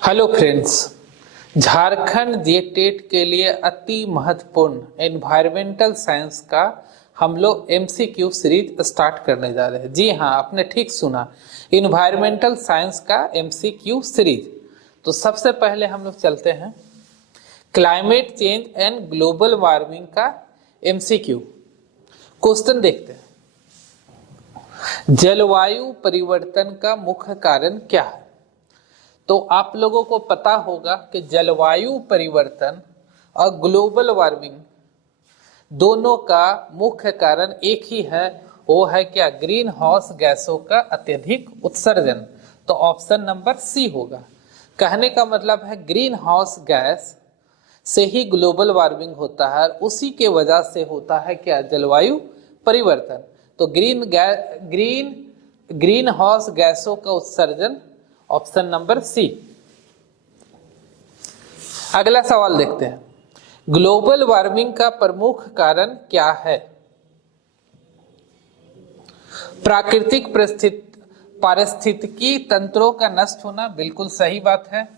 Hello friends, Jharkhand JTET के लिए अति महत्वपूर्ण एनवायरमेंटल साइंस का हम लोग एमसीक्यू सीरीज स्टार्ट करने जा रहे हैं। जी हाँ, आपने ठीक सुना, एनवायरमेंटल साइंस का एमसीक्यू सीरीज। तो सबसे पहले हम लोग चलते हैं climate change and global warming का एमसीक्यू क्वेश्चन देखते हैं। जलवायु परिवर्तन का मुख्य कारण क्या है? तो आप लोगों को पता होगा कि जलवायु परिवर्तन और ग्लोबल वार्मिंग दोनों का मुख्य कारण एक ही है, वो है क्या? ग्रीन हाउस गैसों का अत्यधिक उत्सर्जन। तो ऑप्शन नंबर सी होगा। कहने का मतलब है ग्रीन हाउस गैस से ही ग्लोबल वार्मिंग होता है और उसी के वजह से होता है क्या? जलवायु परिवर्तन। तो ग्रीन हाउस गैसों का उत्सर्जन, ऑप्शन नंबर सी। अगला सवाल देखते हैं, ग्लोबल वार्मिंग का प्रमुख कारण क्या है? प्राकृतिक पारिस्थितिकी तंत्रों का नष्ट होना, बिल्कुल सही बात है।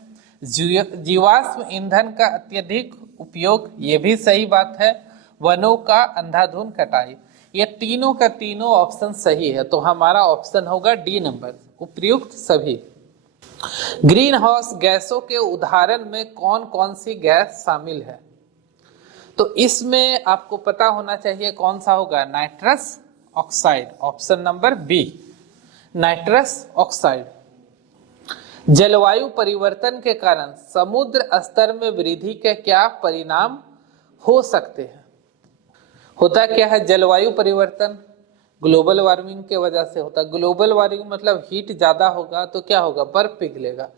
जीवाश्म ईंधन का अत्यधिक उपयोग, ये भी सही बात है। वनों का अंधाधुंध कटाई, ये तीनों का तीनों ऑप्शन सही है। तो हमारा ऑप्शन होगा डी नंबर, उपयुक्त सभी। ग्रीन हाउस गैसों के उदाहरण में कौन कौन सी गैस शामिल है? तो इसमें आपको पता होना चाहिए कौन सा होगा? Nitrous oxide, option number B, nitrous oxide. जलवायु परिवर्तन के कारण समुद्र स्तर में वृद्धि के क्या परिणाम हो सकते हैं? होता क्या है जलवायु परिवर्तन? ग्लोबल वार्मिंग के वजह से होता है। ग्लोबल वार्मिंग मतलब हीट ज्यादा होगा तो क्या होगा? बर्फ पिघलेगा।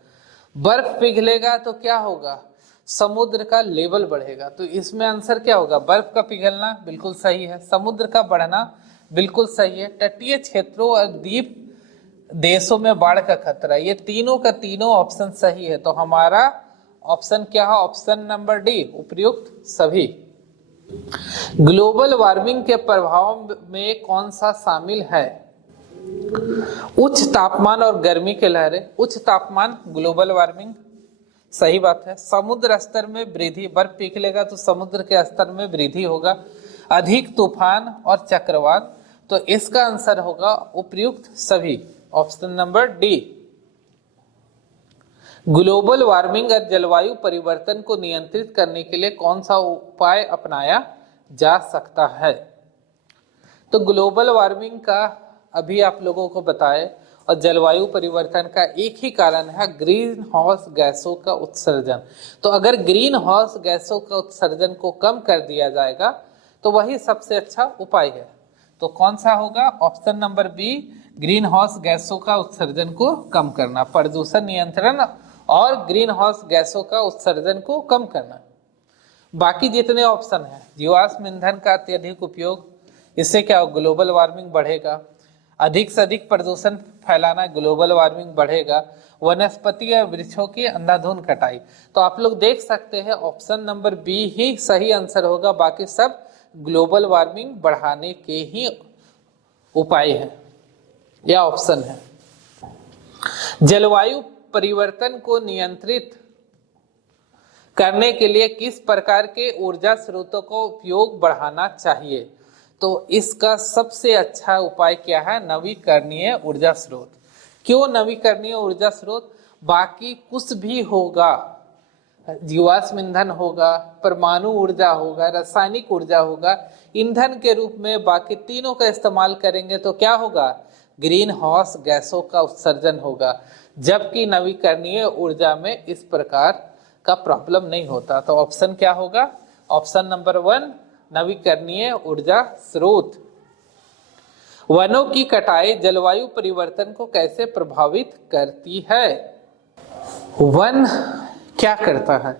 बर्फ पिघलेगा तो क्या होगा? समुद्र का लेवल बढ़ेगा। तो इसमें आंसर क्या होगा? बर्फ का पिघलना बिल्कुल सही है, समुद्र का बढ़ना बिल्कुल सही है, तटीय क्षेत्रों और द्वीप देशों में बाढ़ का खतरा, ये तीनों का तीनों ऑप्शन सही है। तो हमारा ऑप्शन क्या है? ऑप्शन नंबर डी, उपयुक्त सभी। ग्लोबल वार्मिंग के प्रभाव में कौन सा शामिल है? उच्च तापमान और गर्मी के लहरें। उच्च तापमान ग्लोबल वार्मिंग, सही बात है। समुद्र स्तर में वृद्धि, बर्फ पिघलेगा तो समुद्र के स्तर में वृद्धि होगा। अधिक तूफान और चक्रवात, तो इसका आंसर होगा उपयुक्त सभी, option number D. Global warming और जलवायु परिवर्तन को नियंत्रित करने के लिए कौन सा उपाय अपनाया जा सकता है? तो ग्लोबल वार्मिंग का अभी आप लोगों को बताए, और जलवायु परिवर्तन का एक ही कारण है ग्रीन हाउस गैसों का उत्सर्जन। तो अगर ग्रीन हाउस गैसों का उत्सर्जन को कम कर दिया जाएगा तो वही सबसे अच्छा उपाय है। तो कौन सा होगा? Option number B, green house गैसों का उत्सर्जन को कम करना, प्रदूषण नियंत्रण और ग्रीन हाउस गैसों का उत्सर्जन को कम करना। बाकी जितने ऑप्शन हैं, जीवाश्म ईंधन का अत्यधिक उपयोग, इससे क्या हो? ग्लोबल वार्मिंग बढ़ेगा। अधिक से अधिक प्रदूषण फैलाना, ग्लोबल वार्मिंग बढ़ेगा। वनस्पति या वृक्षों की अंधाधुंध कटाई, तो आप लोग देख सकते हैं ऑप्शन नंबर बी ही सही आंसर होगा। बाकी सब ग्लोबल वार्मिंग बढ़ाने के ही उपाय हैं या ऑप्शन है। जलवायु परिवर्तन को नियंत्रित करने के लिए किस प्रकार के ऊर्जा स्रोतों का उपयोग बढ़ाना चाहिए? तो इसका सबसे अच्छा उपाय क्या है? नवीकरणीय ऊर्जा स्रोत। क्यों नवीकरणीय ऊर्जा स्रोत? बाकी कुछ भी होगा, जीवाश्म ईंधन होगा, परमाणु ऊर्जा होगा, रासायनिक ऊर्जा होगा, ईंधन के रूप में बाकी तीनों का इस्तेमाल करेंगे तो क्या होगा? ग्रीन हाउस गैसों का उत्सर्जन होगा। जबकि नवीकरणीय ऊर्जा में इस प्रकार का प्रॉब्लम नहीं होता। तो ऑप्शन क्या होगा? ऑप्शन नंबर वन, नवीकरणीय ऊर्जा स्रोत। वनों की कटाई जलवायु परिवर्तन को कैसे प्रभावित करती है? वन क्या करता है?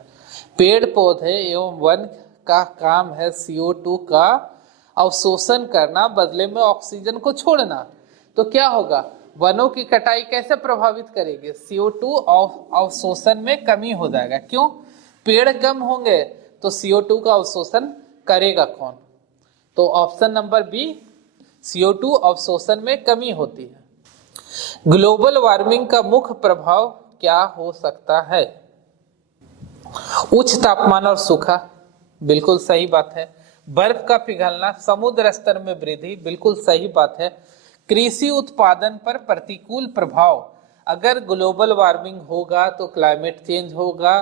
पेड़ पौधे एवं वन का काम है CO2 का अवशोषण करना, बदले में ऑक्सीजन को छोड़ना। तो क्या होगा? वनों की कटाई कैसे प्रभावित करेगी? CO2 अवशोषण में कमी हो जाएगा। क्यों? पेड़ कम होंगे तो CO2 का अवशोषण करेगा कौन? तो ऑप्शन नंबर बी, CO2 अवशोषण में कमी होती है। ग्लोबल वार्मिंग का मुख्य प्रभाव क्या हो सकता है? उच्च तापमान और सूखा, बिल्कुल सही बात है। बर्फ का पिघलना, समुद्र स्तर में वृद्धि, बिल्कुल सही बात है। कृषि उत्पादन पर प्रतिकूल प्रभाव, अगर ग्लोबल वार्मिंग होगा तो क्लाइमेट चेंज होगा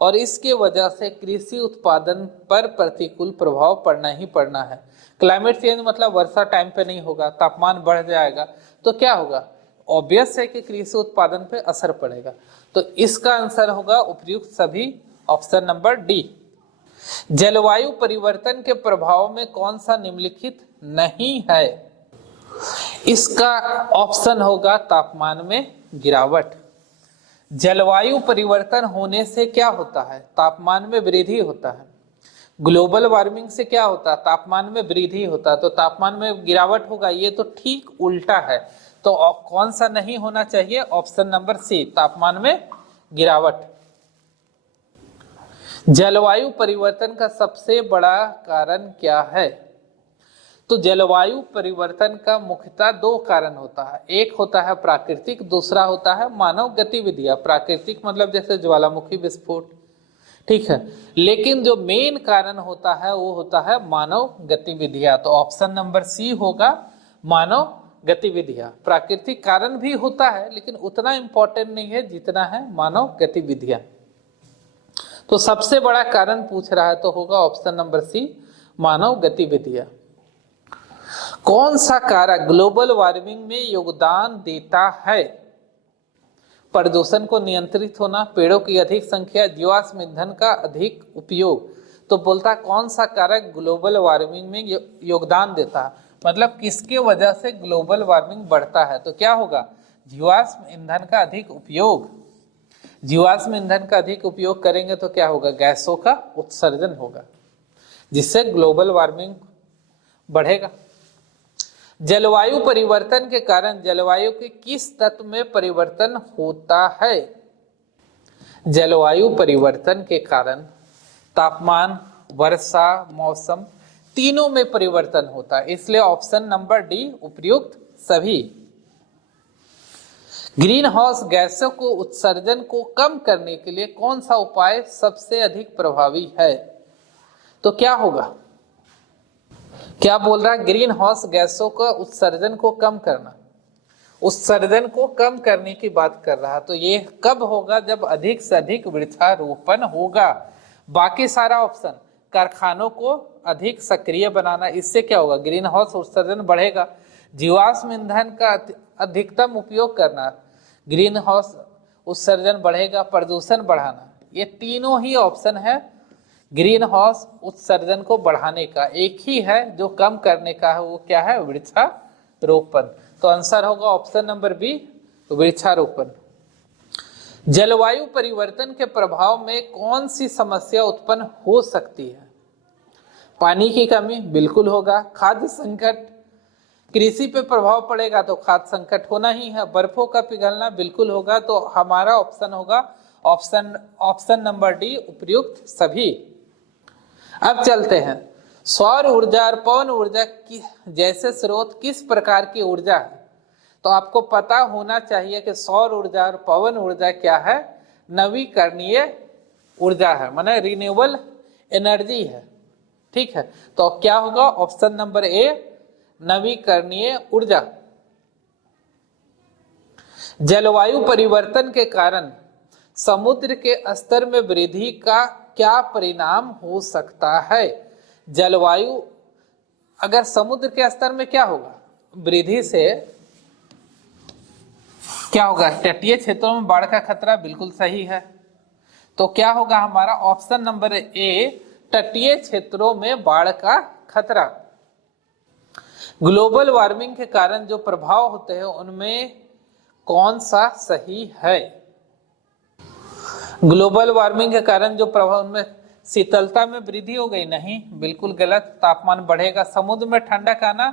और इसके वजह से कृषि उत्पादन पर प्रतिकूल प्रभाव पड़ना ही पड़ना है। क्लाइमेट चेंज मतलब वर्षा टाइम पे नहीं होगा, तापमान बढ़ जाएगा, तो क्या होगा? ऑब्वियस है कि कृषि उत्पादन पे असर पड़ेगा। तो इसका आंसर होगा उपयुक्त सभी, ऑप्शन नंबर डी। जलवायु परिवर्तन के प्रभाव में कौन सा निम्नलिखित नहीं है? इसका ऑप्शन होगा तापमान में गिरावट। जलवायु परिवर्तन होने से क्या होता है? तापमान में वृद्धि होता है। ग्लोबल वार्मिंग से क्या होता है? तापमान में वृद्धि होता है, तो तापमान में गिरावट होगा। ये तो ठीक उल्टा है, तो कौन सा नहीं होना चाहिए? ऑप्शन नंबर सी, तापमान में गिरावट। जलवायु परिवर्तन का सबसे बड़ा कारण क्या है? तो जलवायु परिवर्तन का मुख्यतः दो कारण होता है, एक होता है प्राकृतिक, दूसरा होता है मानव गतिविधियां। प्राकृतिक मतलब जैसे ज्वालामुखी विस्फोट, ठीक है, लेकिन जो मेन कारण होता है वो होता है मानव गतिविधियां। तो ऑप्शन नंबर सी होगा, मानव गतिविधियां। प्राकृतिक कारण भी होता है लेकिन उतना इंपॉर्टेंट नहीं है जितना है मानव गतिविधियां। तो सबसे बड़ा कारण पूछ रहा है तो होगा ऑप्शन नंबर सी, मानव गतिविधियां। कौन सा कारक ग्लोबल वार्मिंग में योगदान देता है? प्रदूषण को नियंत्रित होना, पेड़ों की अधिक संख्या, जीवाश्म ईंधन का अधिक उपयोग। तो बोलता कौन सा कारक ग्लोबल वार्मिंग में योगदान देता है, मतलब किसके वजह से ग्लोबल वार्मिंग बढ़ता है? तो क्या होगा? जीवाश्म ईंधन का अधिक उपयोग। जीवाश्म ईंधन का अधिक उपयोग करेंगे तो क्या होगा? गैसों का उत्सर्जन होगा, जिससे ग्लोबल वार्मिंग बढ़ेगा। जलवायु परिवर्तन के कारण जलवायु के किस तत्व में परिवर्तन होता है? जलवायु परिवर्तन के कारण तापमान, वर्षा, मौसम तीनों में परिवर्तन होता है, इसलिए ऑप्शन नंबर डी उपयुक्त सभी। ग्रीन हाउस गैसों को उत्सर्जन को कम करने के लिए कौन सा उपाय सबसे अधिक प्रभावी है? तो क्या होगा? क्या बोल रहा है? ग्रीन हाउस गैसों का उत्सर्जन को कम करना, उत्सर्जन को कम करने की बात कर रहा है। तो ये कब होगा? जब अधिक से अधिक वृक्षारोपण होगा। बाकी सारा ऑप्शन, कारखानों को अधिक सक्रिय बनाना, इससे क्या होगा? ग्रीन हाउस उत्सर्जन बढ़ेगा। जीवाश्म ईंधन का अधिकतम उपयोग करना, ग्रीन हाउस उत्सर्जन बढ़ेगा। प्रदूषण बढ़ाना, ये तीनों ही ऑप्शन है ग्रीन हाउस उत्सर्जन को बढ़ाने का। एक ही है जो कम करने का है, वो क्या है? वृक्षारोपण। तो आंसर होगा ऑप्शन नंबर बी, वृक्षारोपण। जलवायु परिवर्तन के प्रभाव में कौन सी समस्या उत्पन्न हो सकती है? पानी की कमी, बिल्कुल होगा। खाद्य संकट, कृषि पे प्रभाव पड़ेगा तो खाद्य संकट होना ही है। बर्फों का पिघलना, बिल्कुल होगा। तो हमारा ऑप्शन होगा ऑप्शन नंबर डी उपयुक्त सभी। अब चलते हैं, सौर ऊर्जा और पवन ऊर्जा जैसे स्रोत किस प्रकार की ऊर्जा है? तो आपको पता होना चाहिए कि सौर ऊर्जा और पवन ऊर्जा क्या है? नवीकरणीय ऊर्जा है, माने रिन्यूएबल एनर्जी है, ठीक है। तो क्या होगा? ऑप्शन नंबर ए, नवीकरणीय ऊर्जा। जलवायु परिवर्तन के कारण समुद्र के स्तर में वृद्धि का क्या परिणाम हो सकता है? जलवायु, अगर समुद्र के स्तर में क्या होगा? वृद्धि से क्या होगा? तटीय क्षेत्रों में बाढ़ का खतरा, बिल्कुल सही है। तो क्या होगा हमारा ऑप्शन नंबर ए, तटीय क्षेत्रों में बाढ़ का खतरा। ग्लोबल वार्मिंग के कारण जो प्रभाव होते हैं उनमें कौन सा सही है? ग्लोबल वार्मिंग के कारण जो प्रभाव, उनमें शीतलता में वृद्धि हो गई, नहीं, बिल्कुल गलत। तापमान बढ़ेगा। समुद्र में ठंडक आना,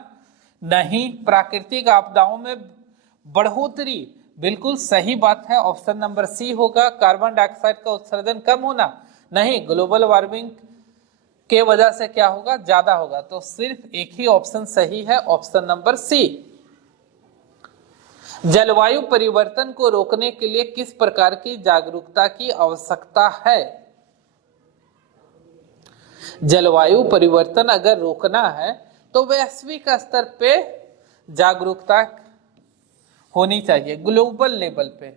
नहीं। प्राकृतिक आपदाओं में बढ़ोतरी, बिल्कुल सही बात है, ऑप्शन नंबर सी होगा। कार्बन डाइऑक्साइड का उत्सर्जन कम होना, नहीं, ग्लोबल वार्मिंग के वजह से क्या होगा? ज्यादा होगा। तो सिर्फ एक ही ऑप्शन सही है, ऑप्शन नंबर सी। जलवायु परिवर्तन को रोकने के लिए किस प्रकार की जागरूकता की आवश्यकता है? जलवायु परिवर्तन अगर रोकना है तो वैश्विक स्तर पे जागरूकता होनी चाहिए, ग्लोबल लेवल पे।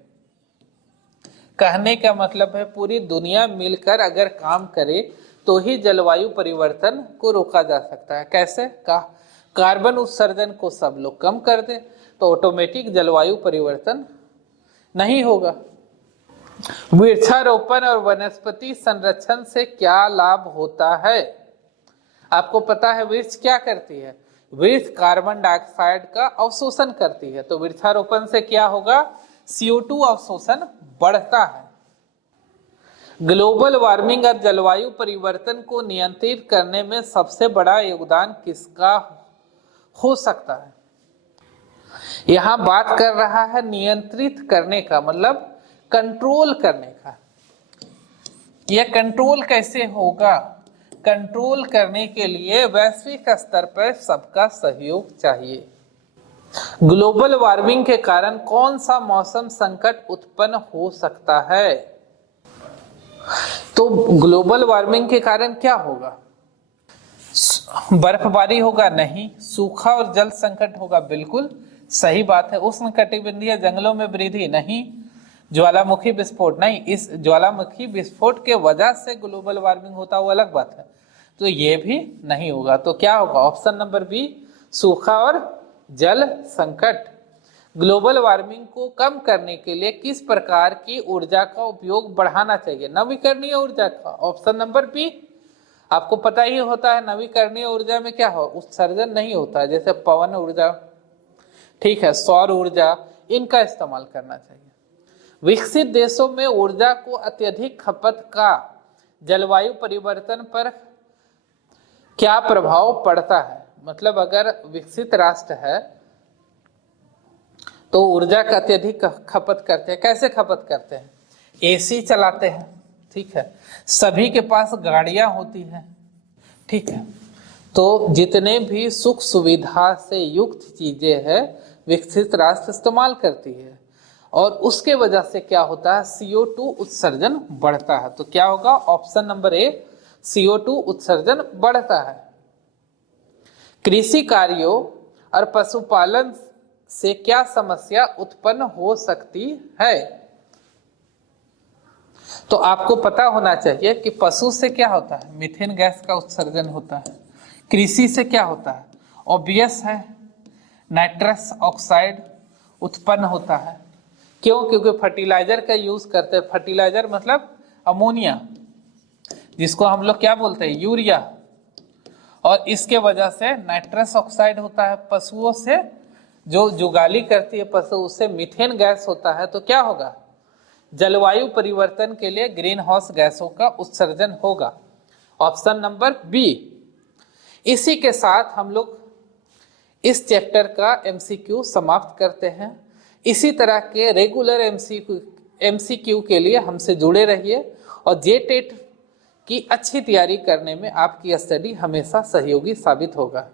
कहने का मतलब है पूरी दुनिया मिलकर अगर काम करे तो ही जलवायु परिवर्तन को रोका जा सकता है। कैसे? कार्बन उत्सर्जन को सब लोग कम कर दे तो ऑटोमेटिक जलवायु परिवर्तन नहीं होगा। वृक्षारोपण और वनस्पति संरक्षण से क्या लाभ होता है? आपको पता है वृक्ष क्या करती है? वृक्ष कार्बन डाइऑक्साइड का अवशोषण करती है, तो वृक्षारोपण से क्या होगा? CO2 अवशोषण बढ़ता है। ग्लोबल वार्मिंग और जलवायु परिवर्तन को नियंत्रित करने में सबसे बड़ा योगदान किसका हो सकता है? यहां बात कर रहा है नियंत्रित करने का, मतलब कंट्रोल करने का। यह कंट्रोल कैसे होगा? कंट्रोल करने के लिए वैश्विक स्तर पर सबका सहयोग चाहिए। ग्लोबल वार्मिंग के कारण कौन सा मौसम संकट उत्पन्न हो सकता है? तो ग्लोबल वार्मिंग के कारण क्या होगा? बर्फबारी होगा? नहीं। सूखा और जल संकट होगा? बिल्कुल सही बात है। उष्णकटिबंधीय जंगलों में वृद्धि? नहीं। ज्वालामुखी विस्फोट? नहीं। इस ज्वालामुखी विस्फोट के वजह से ग्लोबल वार्मिंग होता हुआ अलग बात है, तो ये भी नहीं होगा। तो क्या होगा? ऑप्शन नंबर बी, सूखा और जल संकट। ग्लोबल वार्मिंग को कम करने के लिए किस प्रकार की ऊर्जा का उपयोग बढ़ाना चाहिए? नवीकरणीय ऊर्जा का। Option number B. आपको पता ही होता है नवीकरणीय ऊर्जा में क्या हो? उत्सर्जन नहीं होता है, जैसे पवन ऊर्जा, ठीक है, सौर ऊर्जा, इनका इस्तेमाल करना चाहिए। विकसित देशों में ऊर्जा को अत्यधिक खपत का जलवायु परिवर्तन पर क्या प्रभाव पड़ता है? मतलब अगर विकसित राष्ट्र है तो ऊर्जा का अत्यधिक खपत करते हैं। कैसे खपत करते हैं? AC चलाते हैं, ठीक है, सभी के पास गाड़ियां होती हैं, ठीक है, तो जितने भी सुख सुविधा से युक्त चीजें हैं विकसित राष्ट्र इस्तेमाल करती है, और उसके वजह से क्या होता है? CO2 उत्सर्जन बढ़ता है। तो क्या होगा? ऑप्शन नंबर ए, CO2 उत्सर्जन बढ़ता है। कृषि कार्यों और पशुपालन से क्या समस्या उत्पन्न हो सकती है? तो आपको पता होना चाहिए कि पशु से क्या होता है? मीथेन गैस का उत्सर्जन होता है। कृषि से क्या होता है? ऑब्वियस है, नाइट्रस ऑक्साइड उत्पन्न होता है। क्यों? क्योंकि फर्टिलाइजर का यूज करते हैं। फर्टिलाइजर मतलब अमोनिया, जिसको हम लोग क्या बोलते हैं? यूरिया, और इसके वजह से नाइट्रस ऑक्साइड होता है। पशुओं से जो जुगाली करती है पशु, उससे मीथेन गैस होता है। तो क्या होगा? जलवायु परिवर्तन के लिए ग्रीन हाउस गैसों का उत्सर्जन होगा। Option number B. इसी के साथ हम लोग इस चैप्टर का MCQ समाप्त करते हैं। इसी तरह के रेगुलर MCQ के लिए हमसे जुड़े रहिए, और JTET की अच्छी तैयारी करने में आपकी स्टडी हमेशा सहयोगी साबित होगा।